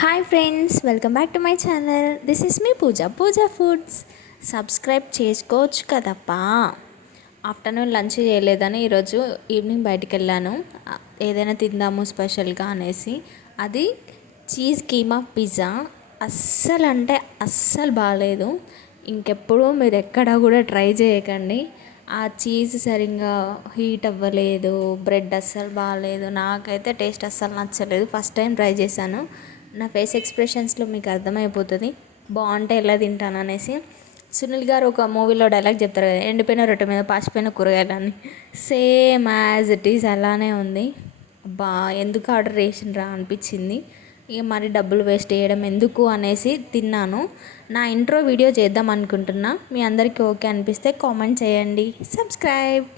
Hi friends, welcome back to my channel. This is me Pooja foods. Subscribe చేసుకోవచ్చు కదప్పా. Afternoon lunch చేయలేదని ఈరోజు evening బయటికి వెళ్ళాను. ఏదైనా తిందాము స్పెషల్గా అనేసి. అది చీజ్ కీమా పిజ్జా. అస్సలు అంటే అస్సలు బాగాలేదు. ఇంకెప్పుడు మీరు ఎక్కడ కూడా ట్రై చేయకండి. ఆ చీజ్ సరిగ్గా హీట్ అవ్వలేదు, బ్రెడ్ అస్సలు బాగాలేదు, నాకైతే టేస్ట్ అస్సలు నచ్చలేదు. ఫస్ట్ టైం ట్రై చేశాను. నా ఫేస్ ఎక్స్ప్రెషన్స్లో మీకు అర్థమైపోతుంది బాగుంటే ఎలా తింటాను అనేసి. సునీల్ గారు ఒక మూవీలో డైలాగ్ చెప్తారు కదా, ఎండిపోయిన రొట్టె మీద పాసిపోయిన కూరగాయలని. సేమ్ యాజ్ ఇట్ ఈస్ అలానే ఉంది. బా ఎందుకు ఆర్డర్ చేసిండ్రా అనిపించింది. ఇక మరి డబ్బులు వేస్ట్ చేయడం ఎందుకు అనేసి తిన్నాను. నా ఇంట్రో వీడియో చేద్దాం అనుకుంటున్నా. మీ అందరికీ ఓకే అనిపిస్తే కామెంట్ చేయండి, సబ్స్క్రైబ్.